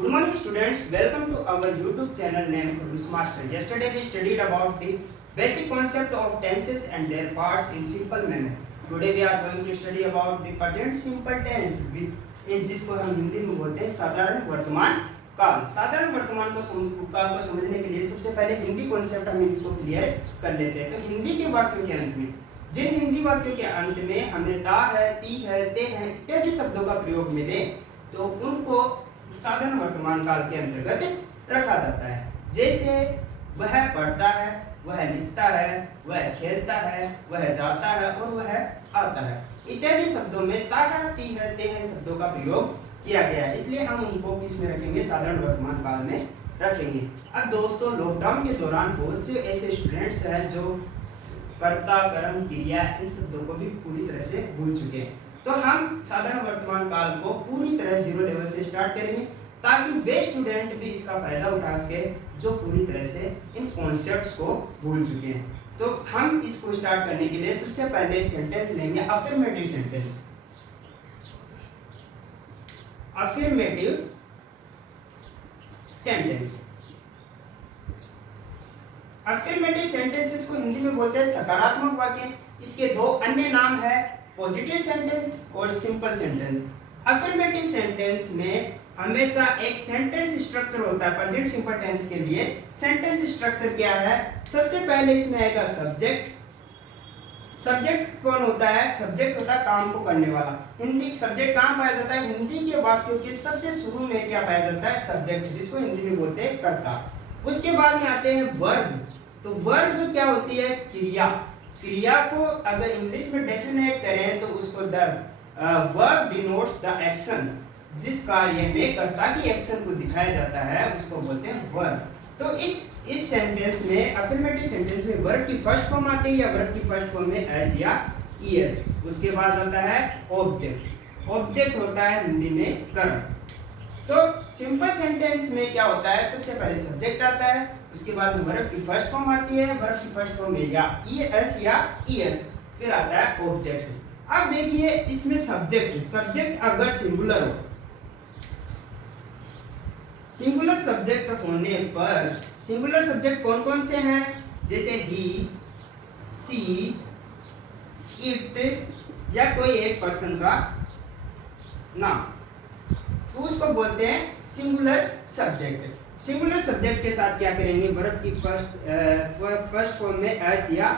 Good morning students, welcome to our YouTube channel named Cruise Master. Yesterday we studied about the basic concept of tenses and their parts in simple manner. Today we are going to study about the present simple tense जिसको हम हिंदी में बोलते हैं साधारण वर्तमान काल। साधारण वर्तमान काल को समझने के लिए सबसे पहले हिंदी कॉन्सेप्ट हम इसको क्लियर कर लेते हैं। तो हिंदी के वाक्यों के अंत में जिन हिंदी वाक्यों के अंत में हमें ता है, ती है, ते है इत्यादि शब्दों का प्रयोग मिले तो उनको साधारण वर्तमान काल के अंतर्गत रखा जाता है। जैसे वह पढ़ता है, वह लिखता है, वह खेलता है, वह जाता है और वह आता है इत्यादि शब्दों में ता है, ती है, ते है शब्दों का प्रयोग किया गया है, इसलिए हम उनको किस में रखेंगे, साधारण वर्तमान काल में रखेंगे। अब दोस्तों लॉकडाउन के दौरान बहुत से ऐसे स्टूडेंट्स हैं जो कर्ता, कर्म, क्रिया इन शब्दों को भी पूरी तरह से भूल चुके हैं। तो हम साधारण वर्तमान काल को पूरी तरह जीरो लेवल से स्टार्ट करेंगे ताकि वे स्टूडेंट भी इसका फायदा उठा सके जो पूरी तरह से इन कॉन्सेप्ट्स को भूल चुके हैं। तो हम इसको स्टार्ट करने के लिए सबसे पहले सेंटेंस लेंगे affirmative sentence. Affirmative sentence, affirmative sentences को हिंदी में बोलते हैं सकारात्मक वाक्य। इसके दो अन्य नाम है पॉजिटिव सेंटेंस और सिंपल सेंटेंस। अफर्मेटिव सेंटेंस में हमेशा एक सेंटेंस स्ट्रक्चर होता है। प्रेजेंट सिंपल टेंस के लिए सेंटेंस स्ट्रक्चर क्या है, सबसे पहले इसमें आएगा सब्जेक्ट। सब्जेक्ट कौन होता है, सब्जेक्ट होता है काम को करने वाला। हिंदी सब्जेक्ट कहाँ पाया जाता है, हिंदी के वाक्यों के सबसे शुरू में क्या पाया जाता है, सब्जेक्ट, जिसको हिंदी में बोलते हैं कर्ता। उसके बाद में आते हैं वर्ब। तो वर्ब क्या होती है, क्रिया। क्रिया को अगर इंग्लिश में डेफिनेट करें तो उसको वर्ब डिनोट्स द एक्शन, जिस कार्य में कर्ता की एक्शन को दिखाया जाता है उसको बोलते हैं वर्ब। तो इस सेंटेंस में अफर्मेटिव सेंटेंस में वर्ब की फर्स्ट फॉर्म आती है या वर्ब की फर्स्ट फॉर्म में एस या ईएस। उसके बाद आता है ऑब्जेक्ट। ऑब्जेक्ट होता है हिंदी में कर्म। तो सिंपल सेंटेंस में क्या होता है, सबसे पहले सब्जेक्ट आता है, उसके बाद में वर्ब की फर्स्ट फॉर्म आती है, वर्ब की फर्स्ट फॉर्म में या ईएस या ईएस, फिर आता है ऑब्जेक्ट। अब देखिए इसमें सब्जेक्ट अगर सिंगुलर हो, सिंगुलर सब्जेक्ट होने पर सिंगुलर सब्जेक्ट कौन कौन से हैं, जैसे ही, सी, इट या कोई एक पर्सन का नाम, तो उसको बोलते हैं सिंगुलर सब्जेक्ट। सिंगुलर सब्जेक्ट के साथ क्या करेंगे, वर्ब की फर्स्ट फॉर्म में एस या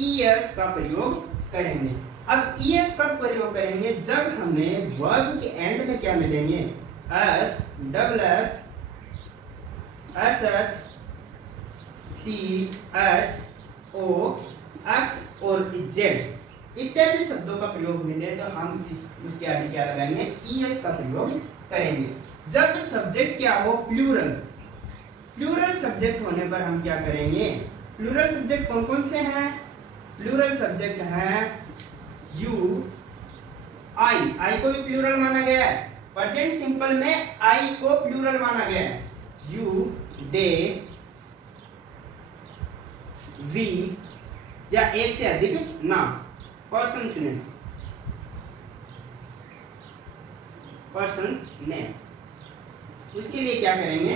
ईएस का प्रयोग करेंगे। अब ईएस कब प्रयोग करेंगे, जब हमें वर्ब के एंड में क्या मिलेंगे, S, double S, S H, C H, O, X और जेड इत्यादि शब्दों का प्रयोग मिले तो हम उसके आगे क्या लगाएंगे, ईएस का प्रयोग करेंगे। जब सब्जेक्ट क्या हो, प्लूरल सब्जेक्ट होने पर हम क्या करेंगे, प्लूरल सब्जेक्ट कौन कौन से हैं, प्लूरल सब्जेक्ट हैं यू, आई को भी प्लूरल माना गया है। प्रेजेंट सिंपल में आई को प्लूरल माना गया है। यू, दे, वी या एक से अधिक नाम, पर्सन्स नेम। उसके लिए क्या करेंगे,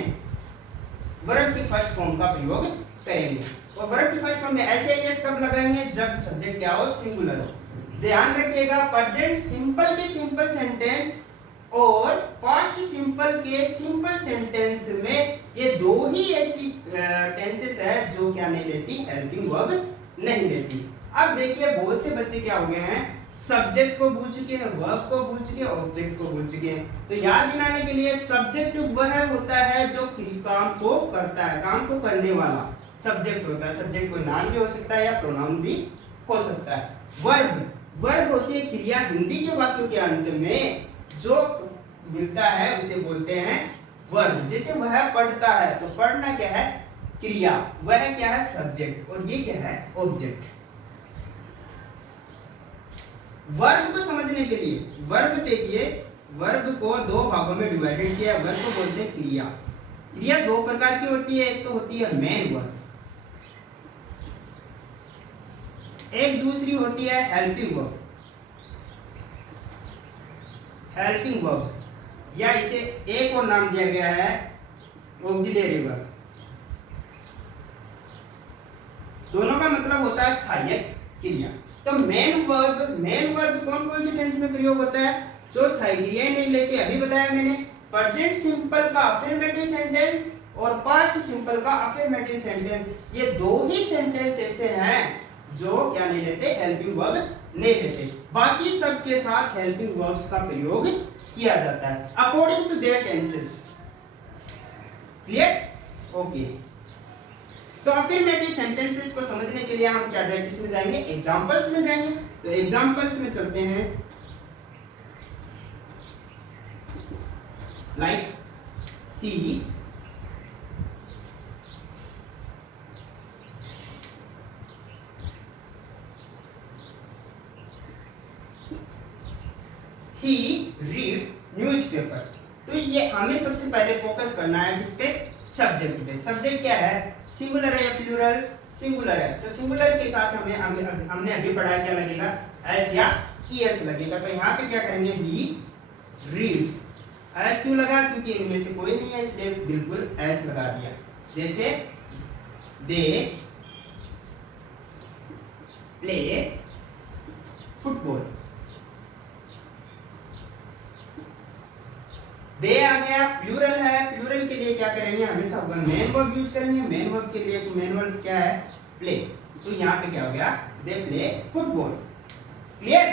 वर्ब की फर्स्ट फॉर्म का प्रयोग करेंगे। और वर्ब की फर्स्ट फॉर्म में ऐसे एस कब लगाएंगे, जब सब्जेक्ट क्या हो, सिंगुलर हो। ध्यान रखिएगा प्रेजेंट सिंपल के सिंपल सेंटेंस और पास्ट सिंपल के सिंपल सेंटेंस में ये दो ही ऐसी टेंसेस है जो क्या नहीं लेती, हेल्पिंग वर्ब नहीं लेती। अब देखिए बहुत से बच्चे क्या हो गए हैं, सब्जेक्ट को भूल चुके हैं, वर्ब को भूल चुके हैं, ऑब्जेक्ट को भूल चुके हैं। तो याद दिलाने के लिए सब्जेक्ट वह होता है जो काम को करता है, काम को करने वाला सब्जेक्ट होता है। सब्जेक्ट कोई नाम भी हो सकता है या प्रोनाउन भी हो सकता है। वर्ब होती है क्रिया। हिंदी के वाक्यों के अंत में जो मिलता है उसे बोलते हैं वर्ब। जैसे वह पढ़ता है तो पढ़ना क्या है, क्रिया, वह क्या है, सब्जेक्ट, और ये क्या है, ऑब्जेक्ट। वर्ब को समझने के लिए वर्ब देखिए, वर्ब को दो भागों में डिवाइडेड किया। वर्ब को बोलते हैं क्रिया। क्रिया दो प्रकार की होती है, एक तो होती है मेन वर्ब, एक दूसरी होती है हेल्पिंग वर्ब। या इसे एक और नाम दिया गया है ऑक्सिलरी वर्ब। दोनों का मतलब होता है सहायक क्रिया। तो मेन वर्ब कौन कौन से टेंस में प्रयोग होता है? जो सहायक क्रिया नहीं लेके अभी बताया मैंने, प्रेजेंट सिंपल का अफर्मेटिव सेंटेंस और पास्ट सिंपल का अफर्मेटिव सेंटेंस, ये दो ही सेंटेंस ऐसे हैं जो क्या नहीं लेते, हेल्पिंग वर्ब नहीं लेते। बाकी सब के साथ हेल्पिंग वर्ब्स का प्रयोग किया जाता है according to their tenses. Clear? Okay. तो अफर्मेटिव सेंटेंसेस को समझने के लिए हम क्या जाएंगे, किसमें जाएंगे? एग्जांपल्स में जाएंगे। तो एग्जांपल्स में चलते हैं। Like he read newspaper. तो ये हमें सबसे पहले फोकस करना है किस पे? सब्जेक्ट पे। सब्जेक्ट क्या है? सिंगुलर है या प्लूरल? सिंगुलर है। तो सिंगुलर के साथ हमने अभी पढ़ा क्या लगेगा? एस या ईएस लगेगा। तो यहाँ पे क्या करेंगे? He reads. एस क्यों लगा? क्योंकि इनमें से कोई नहीं है, इसलिए बिल्कुल एस लगा दिया। जैसे दे प्ले फुटबॉल। दे आ गया, प्लूरल है। प्लूरल के लिए क्या करेंगे? हमेशा मेन वर्ब यूज करेंगे। मेन वर्ब के लिए मेन वर्ब क्या है? प्ले। तो यहाँ पे क्या हो गया? They play football. क्लियर?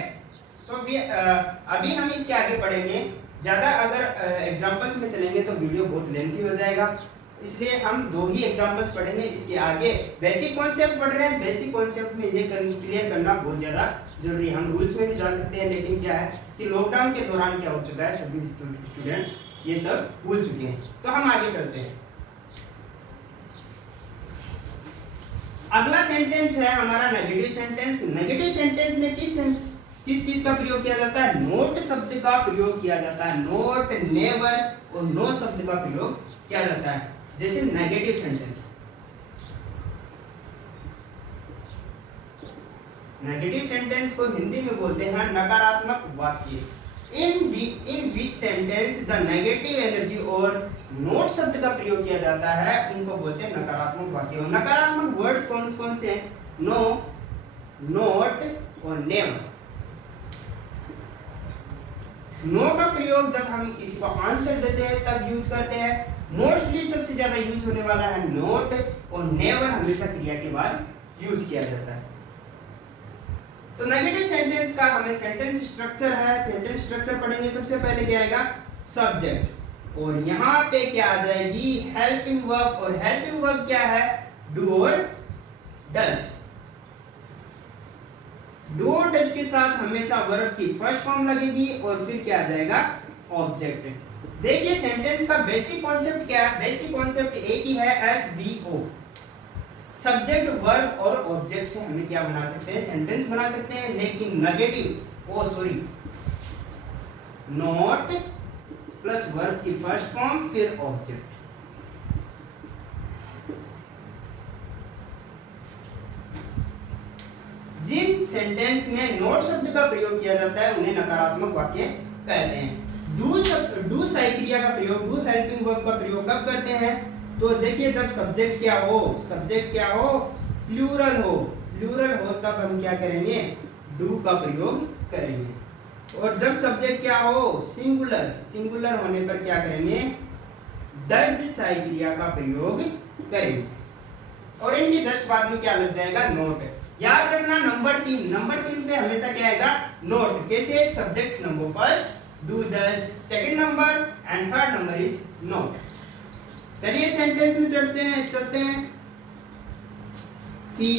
सो अभी हम इसके आगे पढ़ेंगे। ज्यादा अगर एग्जांपल्स में चलेंगे तो वीडियो बहुत लेंथी हो जाएगा, इसलिए हम दो ही एग्जांपल्स पढ़ेंगे। इसके आगे बेसिक कॉन्सेप्ट पढ़ रहे हैं। बेसिक कॉन्सेप्ट में ये क्लियर करना बहुत ज्यादा जरूरी है। हम रूल्स में भी जा सकते हैं, लेकिन क्या है कि लॉकडाउन के दौरान क्या हो चुका है, सभी स्टूडेंट्स ये सब भूल चुके हैं। तो हम आगे चलते हैं। अगला सेंटेंस है हमारा नेगेटिव सेंटेंस। नेगेटिव सेंटेंस में किस चीज का प्रयोग किया जाता है? नोट शब्द का प्रयोग किया जाता है। नोट, नेवर और नो शब्द का प्रयोग किया जाता है। जैसे नेगेटिव सेंटेंस, नेगेटिव सेंटेंस को हिंदी में बोलते हैं नकारात्मक वाक्य। In which sentence the negative energy और नोट शब्द का प्रयोग किया जाता है, उनको बोलते हैं नकारात्मक वाक्य। और नकारात्मक वर्ड्स कौन कौन से हैं? नो, नोट और नेवर। नो का प्रयोग जब हम किसी को आंसर देते हैं तब यूज करते हैं। मोस्टली सबसे ज्यादा यूज होने वाला है नोट, और नेवर हमेशा क्रिया के बाद यूज किया जाता है। तो नेगेटिव सेंटेंस का हमें सेंटेंस स्ट्रक्चर है। सेंटेंस स्ट्रक्चर पढ़ेंगे। सबसे पहले क्या आएगा? सब्जेक्ट, और यहाँ पे क्या आ जाएगी? Helping verb. और हेल्पिंग वर्ब क्या है? डू और डज। डू और डज के साथ हमेशा वर्ब की फर्स्ट फॉर्म लगेगी, और फिर क्या आ जाएगा? ऑब्जेक्ट। देखिए सेंटेंस का बेसिक कॉन्सेप्ट क्या है? बेसिक कॉन्सेप्ट एक ही है, SVO। सब्जेक्ट, वर्ब और ऑब्जेक्ट से हमें क्या बना सकते हैं? सेंटेंस बना सकते हैं। लेकिन नॉट प्लस वर्ब की फर्स्ट फॉर्म फिर ऑब्जेक्ट। जिन सेंटेंस में नॉट शब्द का प्रयोग किया जाता है उन्हें नकारात्मक वाक्य कहते हैं। डू सहायक क्रिया का प्रयोग, डू हेल्पिंग वर्ब का प्रयोग कब करते हैं? तो देखिए जब सब्जेक्ट क्या हो, प्लूरल हो तब हम क्या करेंगे? डू का प्रयोग करेंगे। और जब सब्जेक्ट क्या हो? सिंगुलर होने पर क्या करेंगे? डज सहायक क्रिया का प्रयोग करेंगे। और इनके जस्ट बाद में क्या लग जाएगा? नोट। याद रखना नंबर 3 पे हमेशा क्या आएगा? नोट। कैसे? Subject number first, do does second number, and third number is not. चलिए सेंटेंस में चलते हैं। He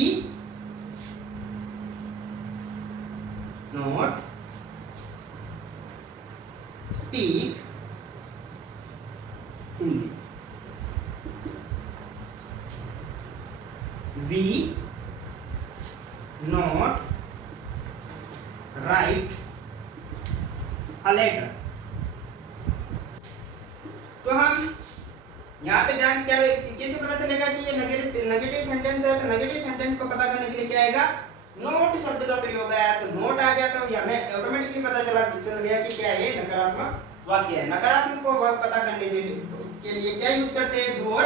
not speak Hindi. We not write a letter. तो हम यहाँ पे ध्यान क्या कैसे पता चलेगा कि ये नेगेटिव सेंटेंस है? तो नेगेटिव सेंटेंस को पता करने के लिए क्या आएगा? नोट शब्द का प्रयोग आया तो नोट आ गया, तो हमें ऑटोमेटिकली पता चल गया कि क्या ये नकारात्मक वाक्य है। नकारात्मक को वाक्य पता करने के लिए क्या यूज करते हैं, डू और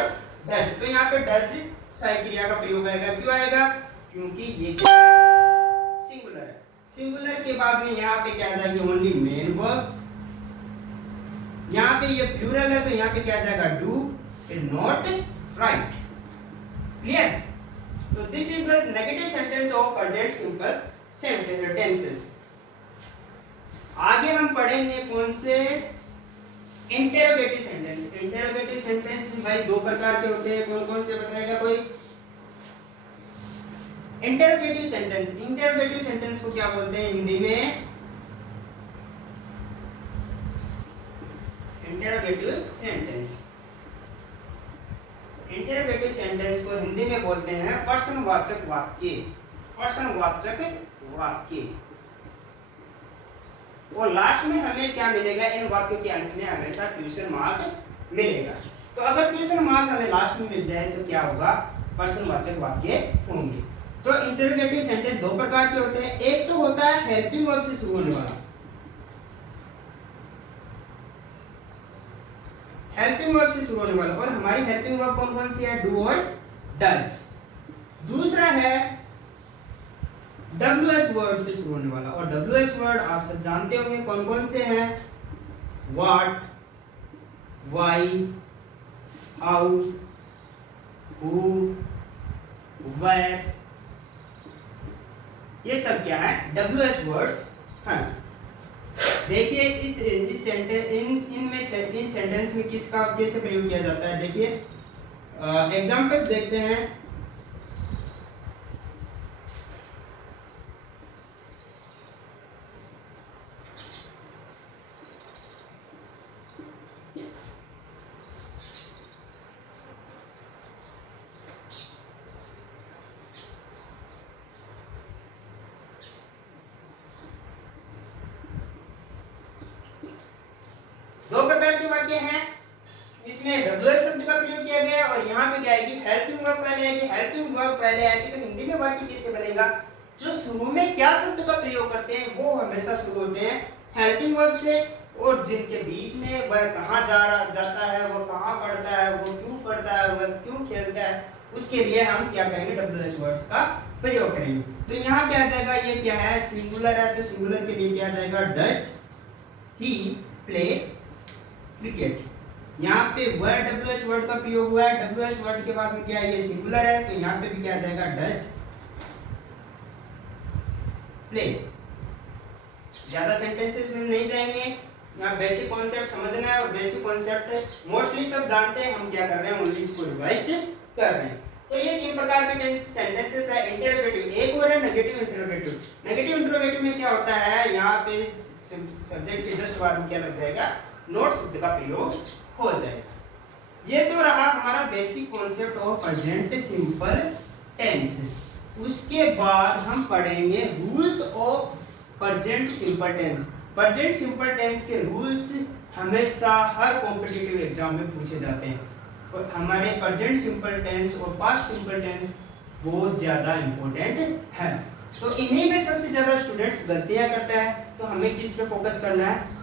डज। तो यहाँ पे डज सहायक क्रिया का प्रयोग आएगा। क्यों आएगा, क्योंकि ये क्या है, सिंगुलर है। सिंगुलर के बाद में यहाँ पे क्या आ जाएगी, ओनली मेन वर्ब। यहाँ पे ये प्लूरल है तो यहाँ पे क्या आ जाएगा, डू, नॉट, राइट। क्लियर। तो this is the negative sentence of present simple tenses. आगे हम पढ़ेंगे कौन से, इंटेरोगेटिव सेंटेंस। इंटेरोगेटिव सेंटेंस भी भाई दो प्रकार के होते हैं, कौन कौन से बताएगा कोई। इंटेरोगेटिव सेंटेंस, इंटेरोगेटिव सेंटेंस को क्या बोलते हैं हिंदी में, इंटेरोगेटिव सेंटेंस। इंटेरोगेटिव सेंटेंस को हिंदी में बोलते हैं प्रश्नवाचक वाक्य। प्रश्नवाचक वाक्य। और लास्ट में हमें क्या मिलेगा, इन वाक्यों के अंत में हमेशा क्वेश्चन मार्क मिलेगा। तो अगर क्वेश्चन मार्क हमें लास्ट में मिल जाए तो क्या होगा, प्रश्नवाचक वाक्य होंगे। तो इंटेरोगेटिव सेंटेंस दो प्रकार के होते हैं। एक तो होता है हेल्पिंग वर्ब से शुरू होने वाला, हेल्पिंग वर्ब से शुरू होने वाला, और हमारी हेल्पिंग वर्ब कौन कौन सी है, डू और डज। दूसरा है WH वर्ड से शुरू होने वाला, और WH वर्ड आप सब जानते होंगे कौन कौन से हैं, what, why, how, who, where, ये सब क्या है, WH वर्ड्स हैं। देखिए इस सेंटेंस इस सेंटेंस में किसका कैसे प्रयोग किया जाता है, देखिए एग्जांपल्स देखते हैं। दो प्रकार के वाक्य हैं, इसमें WH शब्द का प्रयोग किया गया है, और यहाँ पे क्या आएगी, हेल्पिंग वर्ब पहले आएगी। हेल्पिंग वर्ब पहले आएगी तो हिंदी में वाक्य कैसे बनेगा, जो शुरू में क्या शब्द का प्रयोग करते हैं वो हमेशा शुरू होते हैं हेल्पिंग वर्ब से, और जिनके बीच में वह कहाँ जाता है, वह कहाँ पढ़ता है, वो क्यों पढ़ता है, वह क्यों खेलता है, उसके लिए हम क्या करेंगे, WH वर्ड्स का प्रयोग करेंगे। तो यहाँ पे आ जाएगा, ये क्या है, सिंगुलर है, तो सिंगुलर के लिए क्या आ जाएगा, डज ही प्ले क्रिकेट। यहाँ पे वर्ड WH वर्ड का प्रयोग हुआ है, WH वर्ड के बाद में क्या है, ये सिंगुलर है, तो यहाँ पे भी क्या आ जाएगा, डज प्ले। ज्यादा सेंटेंसेस में नहीं जाएंगे, यहाँ बेसिक कॉन्सेप्ट समझना है, और बेसिक कॉन्सेप्ट मोस्टली सब जानते हैं, हम क्या कर रहे हैं, ओनली इसको रिवाइज कर रहे हैं। तो ये तीन प्रकार के सेंटेंसेस है। इंटरोगेटिव, एक और है नेगेटिव इंटरोगेटिव। नेगेटिव इंटरोगेटिव में क्या होता है, यहाँ पे सब्जेक्ट के जस्ट बाद में क्या लग जाएगा, नोट शब्द का प्रयोग हो जाएगा। ये तो रहा हमारा basic concept of present simple tense. उसके बाद हम पढ़ेंगे rules of present simple tense. Present simple tense के रूल्स हमेशा हर कॉम्पिटिटिव एग्जाम में पूछे जाते हैं, और हमारे प्रेजेंट सिंपल टेंस और पास्ट सिंपल टेंस बहुत ज़्यादा इम्पोर्टेंट है। तो इन्हीं में सबसे ज़्यादा स्टूडेंट्स गलतियाँ करता है, तो हमें किस पे फोकस करना है,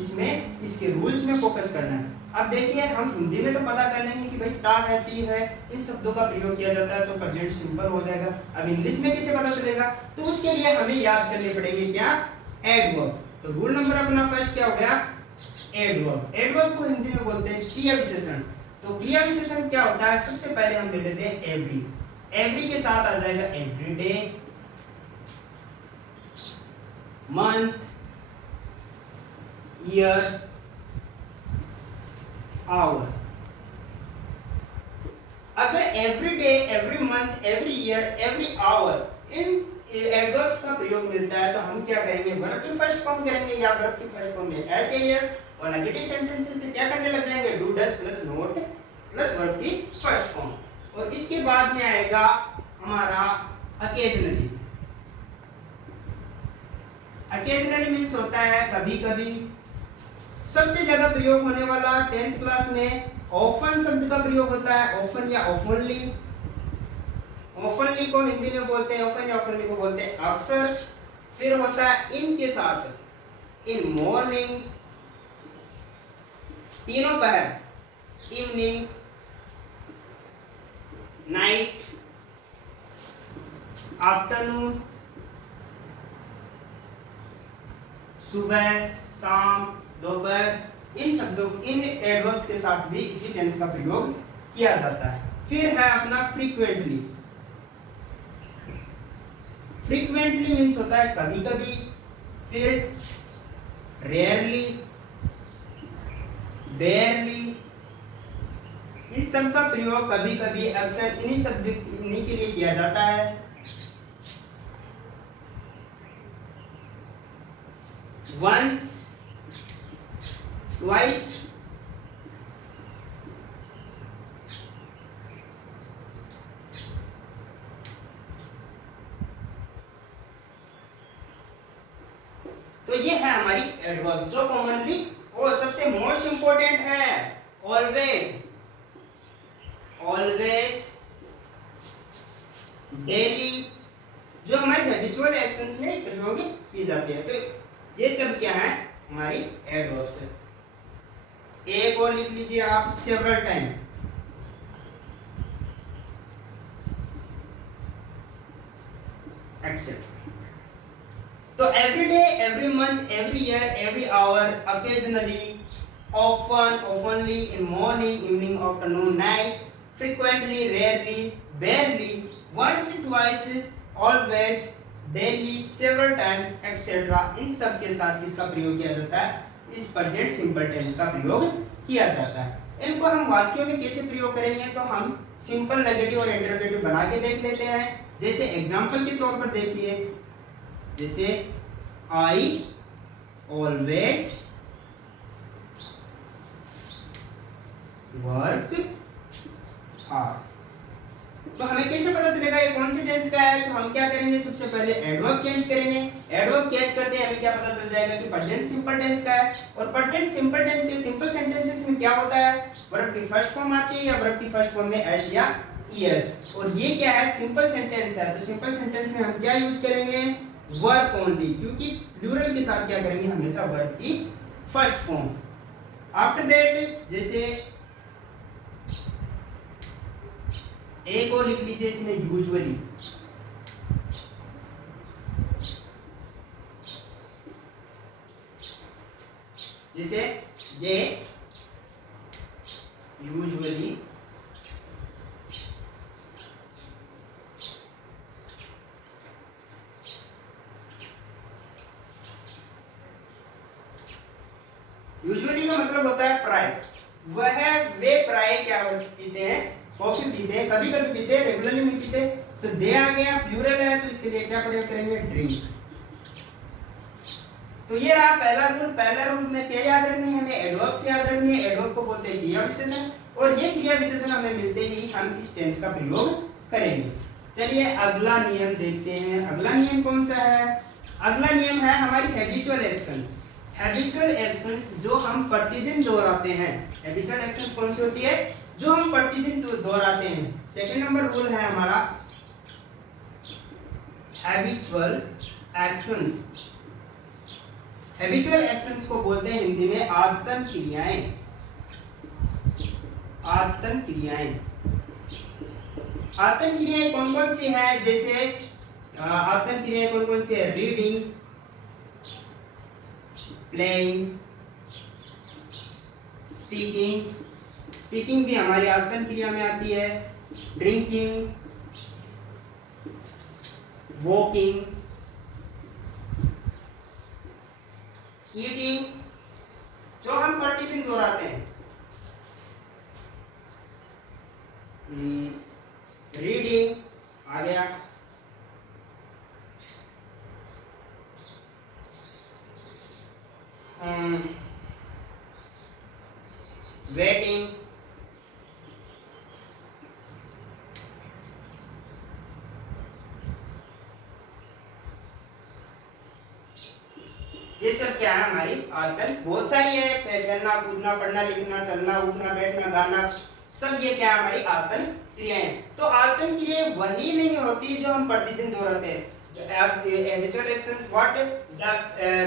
इसमें इसके रूल्स में फोकस करना है। अब देखिए हम हिंदी में तो पता कर लेंगे कि भाई ता है, ती है, इन शब्दों का प्रयोग किया जाता है तो प्रेजेंट सिंपल हो जाएगा। अब इंग्लिश में कैसे पता चलेगा, तो उसके लिए हमें याद करने पड़ेंगे क्या, एडवर्ब। तो रूल नंबर अपना फर्स्ट क्या हो गया, एडवर्ब। एडवर्ब को हिंदी में बोलते हैं क्रिया विशेषण। तो क्रिया विशेषण क्या होता है, सबसे पहले हम ले लेते हैं एवरी। एवरी के साथ आ जाएगा every day, month, year, hour. अगर every day, every month, every year, every hour इन एडवर्ब्स का प्रयोग मिलता है तो हम क्या करेंगे, वर्ब की फर्स्ट फॉर्म करेंगे, या वर्ब की फर्स्ट फॉर्म में एस एस, और नेगेटिव सेंटेंसेस से क्या करने लग जाएंगे, do does plus note plus verb की फर्स्ट फॉर्म। और इसके बाद में आएगा हमारा अकेजनली। अकेजनली मीन्स होता है कभी कभी। सबसे ज्यादा प्रयोग होने वाला 10th क्लास में ऑफन शब्द का प्रयोग होता है, ऑफन या ऑफनली। ऑफनली को हिंदी में बोलते हैं ऑफन, या ऑफनली को बोलते हैं अक्सर। फिर होता है इन के साथ इन मॉर्निंग, तीनों पहर, इवनिंग, नाइट, आफ्टरनून, सुबह, शाम, दोपहर, इन शब्दों, इन एडवर्ब्स के साथ भी इसी टेंस का प्रयोग किया जाता है। फिर है अपना फ्रीक्वेंटली। फ्रीक्वेंटली मीन्स होता है कभी कभी, फिर रेयरली, बेयरली, इन सब का प्रयोग कभी कभी अक्सर इन्हीं के लिए किया जाता है। वंस, ट्वाइस, तो ये है हमारी एडवर्ब्स जो कॉमनली और सबसे मोस्ट इंपॉर्टेंट है ऑलवेज, ऑलवेज, डेली, जो हमारे हैबिचुअल एक्शंस में प्रयोग की जाती है। तो ये सब क्या है हमारी एडवर्ब्स है। एक और लिख लीजिए आप, सेवरल टाइम, एक्सेप्ट। तो every day, every month, every year, every our, occasionally, often, oftenly, in morning, evening, afternoon, night, frequently, rarely, barely, once, twice, always, daily, several times, etc. इन सब के साथ किसका प्रयोग किया जाता है? इस प्रेजेंट सिंपल टेंस का प्रयोग किया जाता है। इनको हम वाक्यों में कैसे प्रयोग करेंगे, तो हम सिंपल, नेगेटिव और इंटरोगेटिव बना के देख लेते हैं। जैसे एग्जाम्पल के तौर पर देखिए, जैसे आई ऑलवेज वर्क हार्ड। तो हमें कैसे पता चलेगा ये कौन सी टेंस का है? तो हम क्या करेंगे, सबसे पहले एडवर्ब कैच करेंगे। एडवर्ब कैच करते हैं हमें क्या पता चल जाएगा कि प्रेजेंट सिंपल टेंस का है। और प्रेजेंट सिंपल टेंस के सिंपल सेंटेंसेस में क्या होता है, वर्ब की फर्स्ट फॉर्म आती है या वर्ब की फर्स्ट फॉर्म में एस या ईएस। और ये क्या है, सिंपल सेंटेंस है। तो सिंपल सेंटेंस में हम क्या यूज करेंगे, वर्ब ओनली, क्योंकि प्लूरल के साथ क्या करेंगे, हमेशा वर्ब की फर्स्ट फॉर्म। आफ्टर दैट जैसे एक और लिख लीजिए इसमें, यूजुअली, जैसे ये यूजुअली, यूजुअली का मतलब होता है प्राय। वे प्राय क्या पीते हैं, कॉफी पीते हैं, कभी कभी पीते हैं, रेगुलरली नहीं पीते। तो दे आ गया, प्लूरल है, तो इसके लिए क्या प्रयोग करेंगे, ड्रिंक। तो ये रहा पहला रूल। पहला रूल में क्या याद रखनी है, हमें एडवर्ब्स याद रखनी है। एडवर्ब को बोलते हैं क्रिया विशेषण, और ये क्रिया विशेषण हमें मिलते ही हम इस टेंस का प्रयोग करेंगे। चलिए अगला नियम देखते हैं। अगला नियम कौन सा है? अगला नियम है हमारी हैबिचुअल एक्शंस। हैबिचुअल एक्शंस जो हम प्रतिदिन दोहराते हैं। हैबिचुअल एक्शंस कौन सी होती है, जो हम प्रतिदिन दोहराते हैं। सेकंड नंबर रूल है हमारा हैबिचुअल एक्शंस। हैबिचुअल एक्शंस को बोलते हैं हिंदी में आदतन क्रियाएं। आदतन क्रियाएं, आदतन क्रियाएं कौन कौन सी है? जैसे आदतन क्रियाएं कौन कौन सी है, रीडिंग, प्लेइंग, स्पीकिंग, स्पीकिंग भी हमारी आदतन क्रिया में आती है, ड्रिंकिंग, वॉकिंग, ईटिंग, जो हम प्रतिदिन दोहराते हैं। रीडिंग आ गया, वेटिंग, ये सब क्या है हमारी आदत। बहुत सारी है, खेलना, कूदना, पढ़ना, लिखना, चलना, उठना, बैठना, गाना, सब ये क्या हमारी आवर्तन क्रियाएं। तो आवर्तन क्रियाएं वही नहीं होती जो हम प्रतिदिन दोहराते हैं। Habitual actions, what the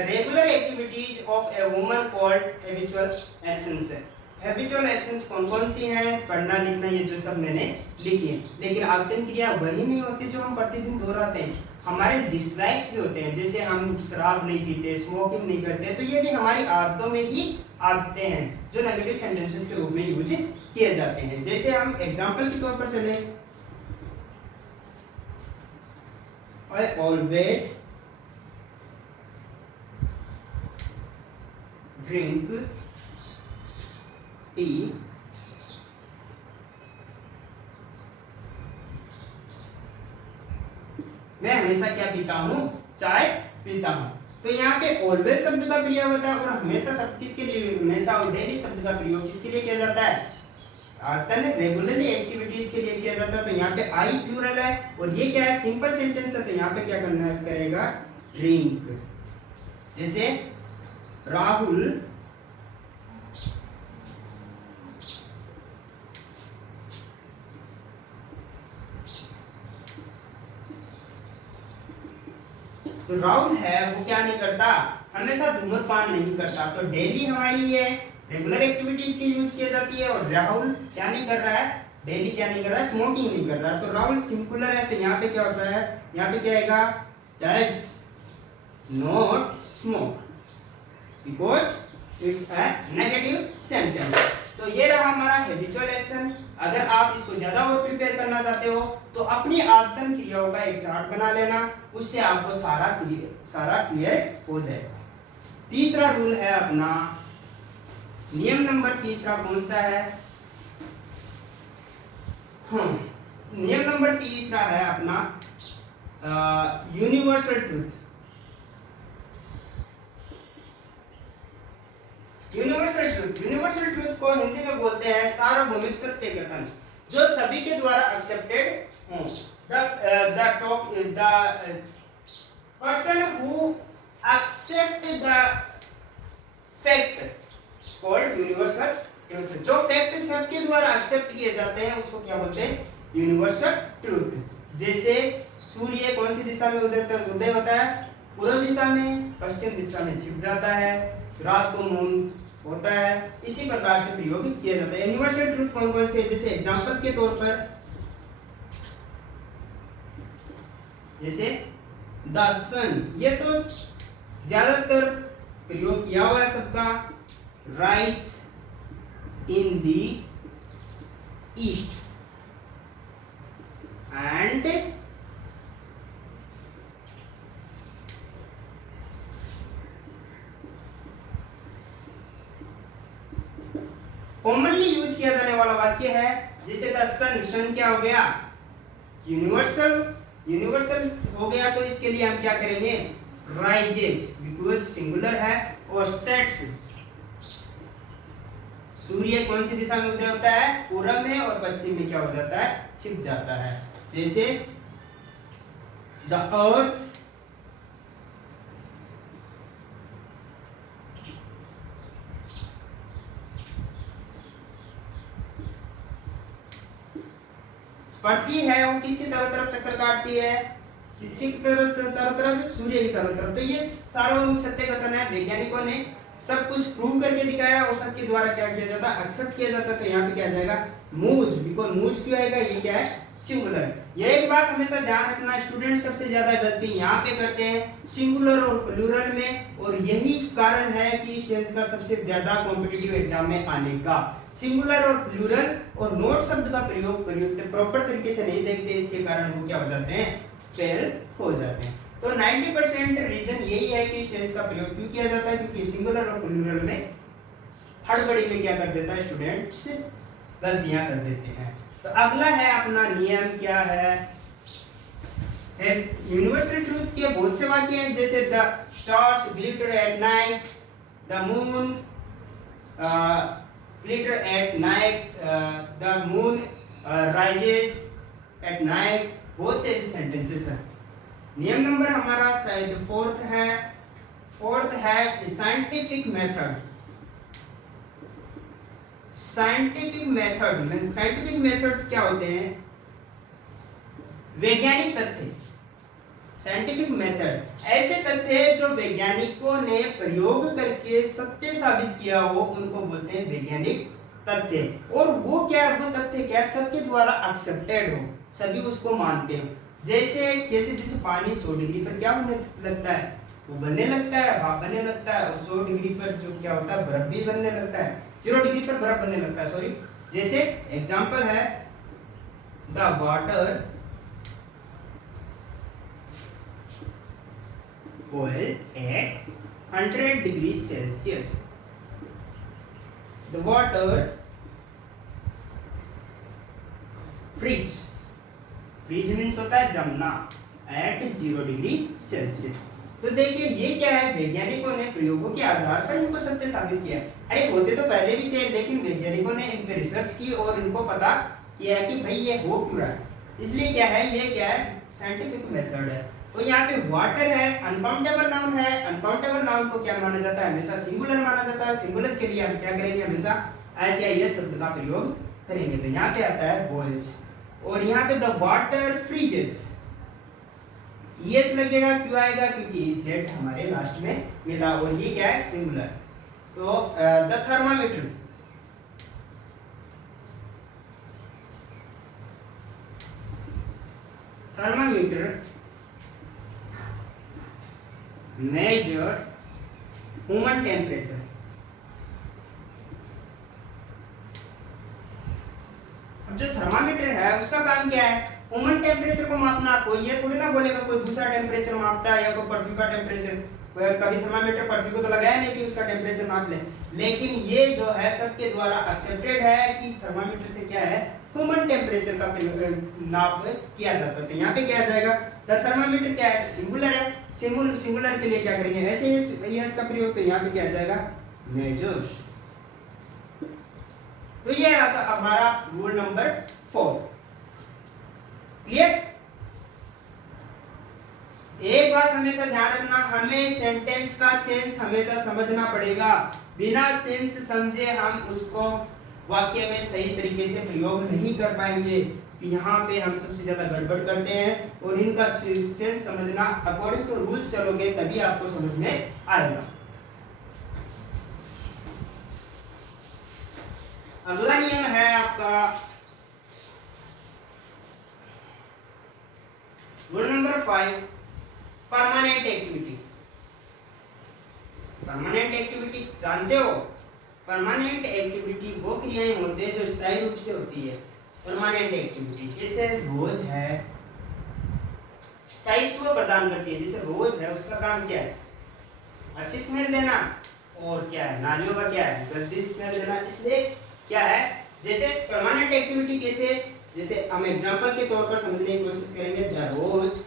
regular activities of a woman called habitual actions है। हैबिचुअल एक्शंस कौन कौन सी हैं? पढ़ना लिखना, ये जो सब मैंने लिखी है। लेकिन आवर्तन क्रिया वही नहीं होती जो हम प्रतिदिन दोहराते हैं। हमारे डिसलाइक्स भी होते हैं, जैसे हम शराब नहीं पीते, स्मोकिंग नहीं करते, तो ये भी हमारी आदतों में ही आदतें हैं जो नेगेटिव सेंटेंसेस के रूप में यूज किए जाते हैं। जैसे हम एग्जांपल के तौर पर चले, I always drink tea मैं हमेशा क्या पीता हूँ? चाय पीता हूँ। तो यहाँ पे ऑलवेज शब्द का प्रयोग होता है और हमेशा शब्द किसके लिए, हमेशा और डेली शब्द का प्रयोग किसके लिए किया जाता है? आवर्तन रेगुलरली एक्टिविटीज के लिए किया जाता है। तो यहाँ पे आई प्लूरल है और ये क्या है? सिंपल सेंटेंस है। तो यहाँ पे क्या करना करेगा? ड्रिंक। जैसे राहुल तो राहुल है वो क्या नहीं करता? हमेशा धूम्रपान नहीं करता। तो डेली हमारी ये रेगुलर एक्टिविटीज की यूज की जाती है और राहुल क्या नहीं कर रहा है? डेली क्या नहीं कर रहा है? स्मोकिंग नहीं कर रहा है। तो राहुल सिंगुलर है, तो यहाँ पे क्या होता है? यहाँ पे क्या आएगा? Does not smoke because it's a negative sentence. तो ये रहा हमारा हैबिचुअल एक्शन। अगर आप इसको ज्यादा और प्रिपेयर करना चाहते हो तो अपनी आवर्तन क्रियाओं का एक चार्ट बना लेना, उससे आपको सारा क्लियर हो जाएगा। तीसरा रूल है अपना, नियम नंबर तीसरा कौन सा है? नियम नंबर तीसरा है अपना यूनिवर्सल ट्रूथ। यूनिवर्सल ट्रूथ को हिंदी में बोलते हैं सार्वभौमिक सत्य कथन, जो सभी के द्वारा एक्सेप्टेड हो। The person who accept the fact called universal truth. जो फैक्ट सबके द्वारा एक्सेप्ट किए जाते हैं उसको क्या बोलते हैं? Universal truth. जैसे सूर्य कौन सी दिशा में उदय होता है? पूर्व दिशा में, पश्चिम दिशा में छिप जाता है, रात को मून होता है। इसी प्रकार से प्रयोग किया जाता है। यूनिवर्सल ट्रूथ कौन कौन से? जैसे एग्जांपल के तौर पर, जैसे द सन, ये तो ज्यादातर प्रयोग किया हुआ है सबका। Rise in the east and commonly use किया जाने वाला वाक्य है। जैसे द सन क्या हो गया? यूनिवर्सल हो गया। तो इसके लिए हम क्या करेंगे? राइजेज बिकॉज सिंगुलर है, और सेट्स, सूर्य कौन सी दिशा में उदय होता है? पूरब में, और पश्चिम में क्या हो जाता है? छिप जाता है। जैसे द अर्थ पृथ्वी है वो किसके चारों तरफ चक्कर काटती है? किसकी चारों तरफ? सूर्य की चारों तरफ। तो ये सार्वभौमिक सत्य कथन है। वैज्ञानिकों ने सब कुछ प्रूव करके दिखाया और सबके द्वारा क्या किया जाता है? एक्सेप्ट किया जाता है। तो यहाँ पे क्या आ जाएगा? मूज, बिकॉज मूज क्यों आएगा? ये क्या है? सिंगुलर। ये एक बात हमेशा ध्यान रखना, स्टूडेंट सबसे ज्यादा गलती यहाँ पे करते हैं सिंगुलर और प्लूरल में, और यही कारण है कि इस टेंस का सबसे ज्यादा कॉम्पिटिटिव एग्जाम में आने का। सिंगुलर और प्लूरल और नोट शब्द का प्रयोग प्रॉपर तरीके से नहीं देखते, इसके कारण वो क्या हो जाते हैं? फेल हो जाते हैं। तो 90% रीजन यही है कि इस टेंस का प्रयोग क्यों किया जाता है, क्योंकि सिंगुलर और प्लूरल में हड़बड़ी में क्या कर देता है? स्टूडेंट्स गलतियां कर देते हैं। तो अगला है अपना नियम, क्या है? यूनिवर्सल ट्रूथ के बहुत से वाक्य हैं, जैसे the stars glitter at night, the moon glitter at night, the moon rises at night। बहुत से ऐसे सेंटेंसेस हैं। नियम नंबर हमारा शायद फोर्थ है साइंटिफिक मेथड। साइंटिफिक मेथड्स क्या होते हैं? वैज्ञानिक तथ्य। साइंटिफिक मेथड ऐसे तथ्य जो वैज्ञानिकों ने प्रयोग करके सत्य साबित किया हो उनको बोलते हैं वैज्ञानिक तथ्य। और वो क्या, वो तथ्य क्या, सबके द्वारा एक्सेप्टेड हो, सभी उसको मानते हो। जैसे पानी 100 डिग्री पर क्या होने लगता है? वो बनने लगता है, भाप बनने लगता है। और 100 डिग्री पर जो क्या होता है, बर्फ भी बनने लगता है। 0 डिग्री पर बर्फ बनने लगता है, सॉरी। जैसे एग्जांपल है the water boil at 100 degrees Celsius. The water freeze means होता है जमना at 0 डिग्री सेल्सियस। तो देखिए ये क्या है, वैज्ञानिकों ने प्रयोगों के आधार पर इनको सत्य साबित किया। अरे होते तो पहले भी थे, लेकिन वैज्ञानिकों ने इन पे रिसर्च की और इनको पता किया कि भाई ये हो क्यों रहा है। इसलिए क्या है, ये क्या है, साइंटिफिक मेथड है। तो यहाँ पे वाटर है, अनकाउंटेबल नाउन है। अनकाउंटेबल नाउन को क्या माना जाता है? हमेशा सिंगुलर माना जाता है। सिंगुलर के लिए हम क्या करेंगे? हमेशा एस शब्द का प्रयोग करेंगे। तो यहाँ पे आता है बॉइल्स। और यहाँ पे द वाटर फ्रीजेस, यस लगेगा, क्यों आएगा? क्योंकि जेड हमारे लास्ट में मिला और ये क्या है? सिंगुलर। तो the thermometer, measure human temperature। अब जो थर्मामीटर है उसका काम क्या है? ह्यूमन टेम्परेचर को मापना। कोई ये थोड़ी ना बोलेगा कोई दूसरा टेम्परेचर मापता है या कोई पृथ्वी का टेम्परेचर। कभी थर्मामीटर पृथ्वी को तो लगाया नहीं कि उसका टेम्परेचर नाप ले। लेकिन ये जो है सबके द्वारा एक्सेप्टेड है कि थर्मामीटर से क्या है, ह्यूमन टेम्परेचर का नाप किया जाता है। तो यहाँ पे क्या आ जाएगा? द थर्मामीटर क्या है? सिंगुलर है। सिंगुलर के लिए क्या करेंगे? ऐसे ही इसका प्रयोग। तो यहाँ पे क्या आ जाएगा? मेजर्स। तो ये रहा था हमारा रूल नंबर 4। क्लियर? एक बात हमेशा ध्यान रखना, हमें सेंटेंस का सेंस हमेशा समझना पड़ेगा। बिना सेंस समझे हम उसको वाक्य में सही तरीके से प्रयोग नहीं कर पाएंगे। यहाँ पे हम सबसे ज्यादा गड़बड़ करते हैं और इनका सेंस समझना, अकॉर्डिंग टू रूल्स चलोगे तभी आपको समझ में आएगा। अगला नियम है आपका rule number 5, permanent activity. Permanent activity जानते हो? परमानेंट एक्टिविटी वो क्रियाएं होती है जो स्थायी रूप से होती है। परमानेंट एक्टिविटी जैसे रोज है, स्थायित्व प्रदान करती है। जैसे रोज है, उसका काम क्या है? अच्छी स्मेल देना। और क्या है? नालियों का क्या है? गंदी स्मेल देना। इसलिए क्या है, जैसे परमानेंट एक्टिविटी कैसे, जैसे हम एग्जांपल के तौर पर समझने की कोशिश करेंगे। द रोज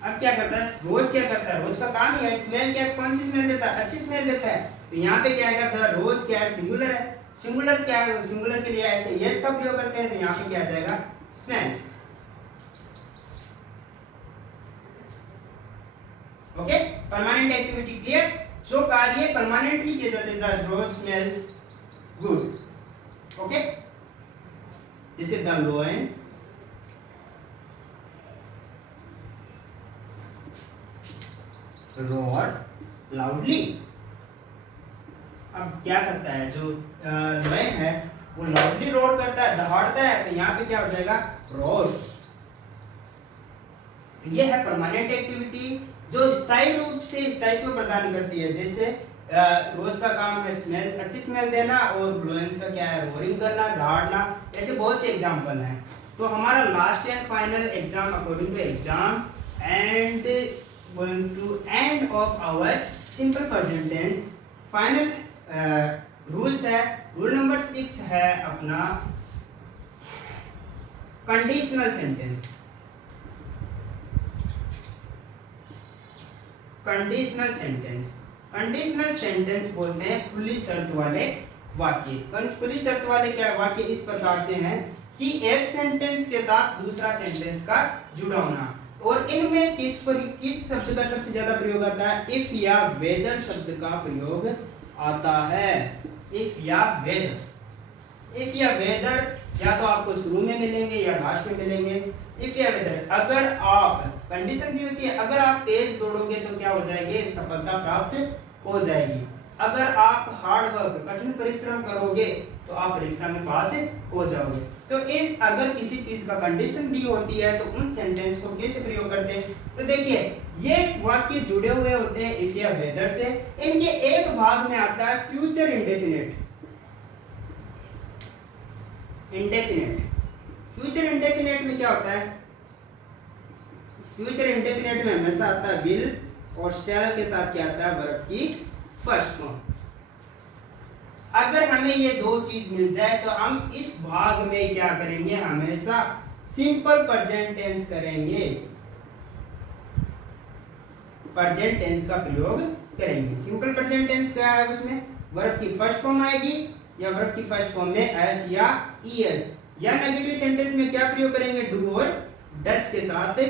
अब क्या करता है? रोज क्या करता है? रोज का काम ही है स्मेल। क्या, कौन सी स्मेल देता है? अच्छी स्मेल देता है। तो यहाँ पे क्या आएगा? द रोज क्या है? सिंगुलर है। सिंगुलर क्या है? सिंगुलर के लिए ऐसे यस का प्रयोग करते हैं। तो यहाँ पे क्या आ जाएगा? Smells. Okay, permanent activity clear. जो कार्य परमानेंटली किए जाते हैं, the rose smells good. Okay, जैसे द लोयन roar loudly। अब क्या करता है? जो लोयन है वो लाउडली रोर करता है, दहाड़ता है। तो यहाँ पे क्या हो जाएगा? रोर। तो ये है परमानेंट एक्टिविटी जो स्थायी रूप से स्थायित्व प्रदान करती है। जैसे रोज का काम है स्मेल्स, अच्छी स्मेल देना, और लोयंस का क्या है? रोरिंग करना, दहाड़ना। ऐसे बहुत से एग्जाम्पल हैं। तो हमारा last and final exam according to exam and going to end of our simple present tense final rules है। रूल नंबर 6 है अपना conditional sentence. Conditional sentence, conditional sentence बोलते हैं खुली शर्त वाले वाक्य। खुली शर्त वाले क्या वाक्य इस प्रकार से हैं कि एक सेंटेंस के साथ दूसरा सेंटेंस का जुड़ा होना, और इनमें किस शब्द का सबसे ज्यादा प्रयोग आता है, इफ या वेदर शब्द का प्रयोग आता है। इफ या वेदर, इफ या वेदर या तो आपको शुरू में मिलेंगे या लास्ट में मिलेंगे। इफ या वेदर, अगर आप, कंडीशन दी होती है, अगर आप तेज दौड़ोगे तो क्या हो जाएगी, सफलता प्राप्त हो जाएगी। अगर आप हार्ड वर्क, कठिन परिश्रम करोगे तो आप परीक्षा में पास हो जाओगे। तो इन अगर किसी चीज का कंडीशन दी होती है तो उन सेंटेंस को कैसे प्रयोग करते हैं, तो देखिए ये वाक्य जुड़े हुए होते हैं इफ या वेदर से। इनके एक भाग में आता है future indefinite. Indefinite, future indefinite में क्या होता है, फ्यूचर इंडेफिनिट में हमेशा आता है विल और शैल के साथ क्या आता है, वर्ब की फर्स्ट फॉर्म। अगर हमें ये दो चीज मिल जाए तो हम इस भाग में क्या करेंगे, हमेशा सिंपल प्रेजेंट टेंस करेंगे, प्रेजेंट टेंस का प्रयोग करेंगे। सिंपल प्रेजेंट टेंस क्या है, उसमें वर्ब की फर्स्ट फॉर्म आएगी या वर्ब की फर्स्ट फॉर्म में एस या ईएस, या नेगेटिव सेंटेंस में क्या प्रयोग करेंगे, डू और डच के साथ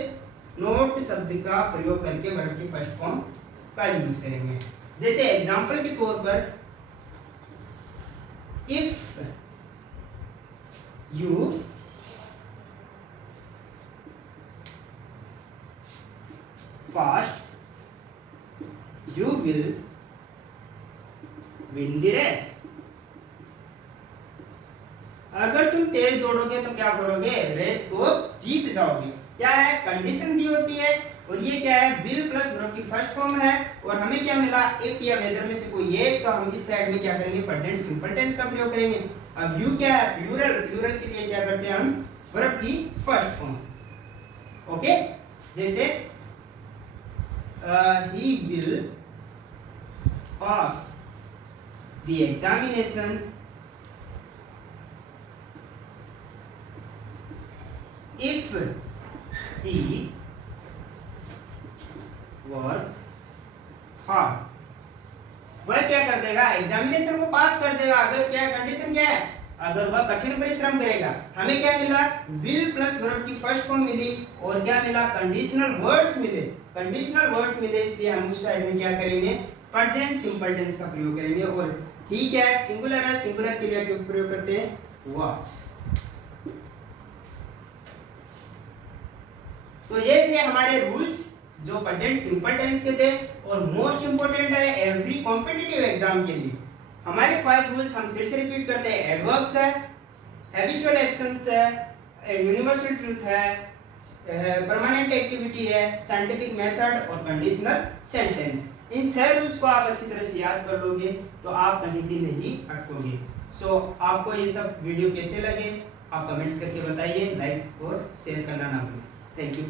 नोट शब्द का प्रयोग करके वर्ब की फर्स्ट फॉर्म का यूज करेंगे। जैसे एग्जांपल के तौर पर, if you fast you will win the race. अगर तुम तेज दौड़ोगे तो क्या करोगे, रेस को जीत जाओगे। क्या है, कंडीशन दी होती है, और ये क्या है, विल प्लस वर्ब की फर्स्ट फॉर्म है, और हमें क्या मिला, इफ या वेदर में से कोई एक, तो हम इस साइड में क्या करेंगे, प्रेजेंट सिंपल टेंस का प्रयोग करेंगे। अब यू क्या है, प्लूरल, प्लूरल के लिए क्या करते हैं हम, वर्ब की फर्स्ट फॉर्म। ओके, जैसे he will pass the examination if he work hard। वह क्या कर देगा, एग्जामिनेशन को पास कर देगा। अगर क्या कंडीशन क्या है, अगर वह कठिन परिश्रम करेगा। हमें क्या मिला, विल प्लस वर्ब की फर्स्ट फॉर्म मिली, और क्या मिला, कंडीशनल वर्ड्स मिले, कंडीशनल वर्ड्स मिले, इसलिए हम उस साइड में क्या करेंगे, प्रेजेंट सिंपल टेंस का प्रयोग करेंगे। और ही क्या है, सिंगुलर है, सिंगुलर के लिए क्यों प्रयोग करते हैं, वर्क्स। तो ये थे हमारे रूल्स जो प्रेजेंट सिंपल टेंस के थे, और मोस्ट इंपोर्टेंट है एवरी कॉम्पिटिटिव एग्जाम के लिए। हमारे 5 रूल्स हम फिर से रिपीट करते हैं, एडवर्ब्स है, हैबिचुअल एक्शंस है, यूनिवर्सल ट्रूथ है, परमानेंट एक्टिविटी है, साइंटिफिक मेथड और कंडीशनल सेंटेंस। इन 6 रूल्स को आप अच्छी तरह से याद कर लोगे तो आप कहीं भी नहीं अटकोगे। सो आपको ये सब वीडियो कैसे लगे आप कमेंट्स करके बताइए, लाइक और शेयर करना ना भूलें। Thank you.